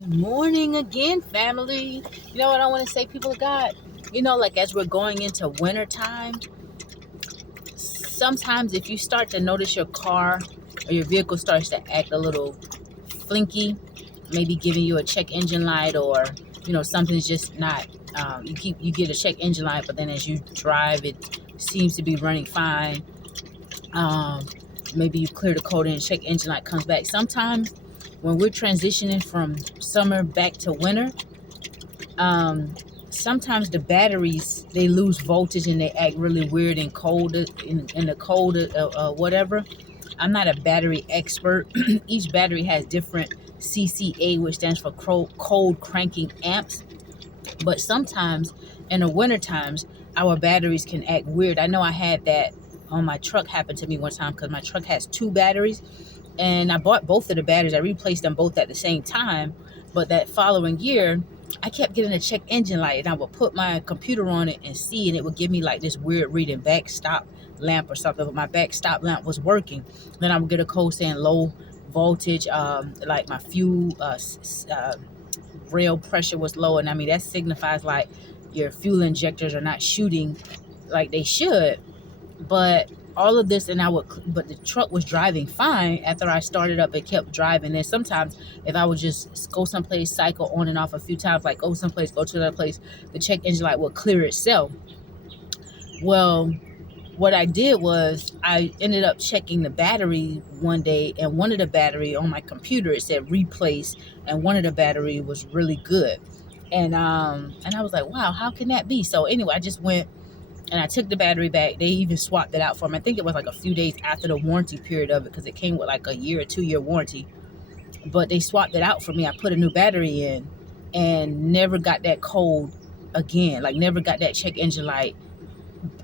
Good morning again, family. You know what I want to say, people of God? Like as we're going into winter time, sometimes if you start to notice your car or your vehicle starts to act a little flinky, maybe giving you a check engine light, or something's just not. You get a check engine light, but then as you drive, it seems to be running fine. Um, Maybe you clear the code and check engine light comes back. Sometimes when we're transitioning from summer back to winter, um, sometimes the batteries, they lose voltage and they act really weird and cold in the cold, whatever. I'm not a battery expert. Each battery has different CCA, which stands for cold cranking amps. But sometimes in the winter times, our batteries can act weird. I know I had that on my truck happen to me one time because my truck has two batteries, and I bought both of the batteries. I replaced them both at the same time. But that following year, I kept getting a check engine light, and I would put my computer on it and see, and it would give me like this weird reading, backstop lamp or something. But my backstop lamp was working. Then I would get a code saying low voltage, like my fuel rail pressure was low, and I mean that signifies like your fuel injectors are not shooting like they should. But all of this, and but the truck was driving fine after I started up. It kept driving. And sometimes if I would just go someplace, cycle on and off a few times, like go someplace, go to another place, the check engine light will clear itself. Well, what I did was I ended up checking the battery one day, and one of the battery on my computer, it said replace, and one of the battery was really good. And I was like, wow, how can that be? So anyway, I just went and I took the battery back. They even swapped it out for me. I think it was like a few days after the warranty period of it, because it came with like a year or 2 year warranty. But they swapped it out for me. I put a new battery in and never got that code again. Like never got that check engine light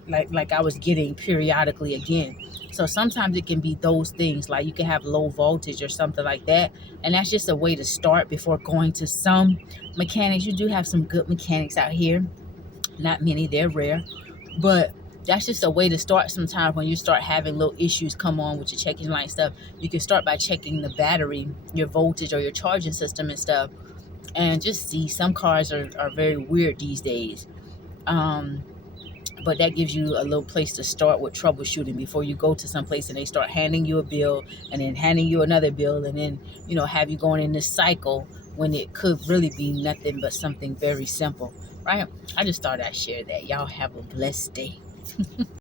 like I was getting periodically again. So sometimes it can be those things, like you can have low voltage or something like that. And that's just a way to start before going to some mechanics. You do have some good mechanics out here. Not many, they're rare. But that's just a way to start. Sometimes when you start having little issues come on with your check engine light stuff, you can start by checking the battery, your voltage, or your charging system and stuff, and just see. Some cars are very weird these days. But that gives you a little place to start with troubleshooting before you go to some place and they start handing you a bill and then handing you another bill, and then have you going in this cycle when it could really be nothing but something very simple, right? I just thought I'd share that. Y'all have a blessed day.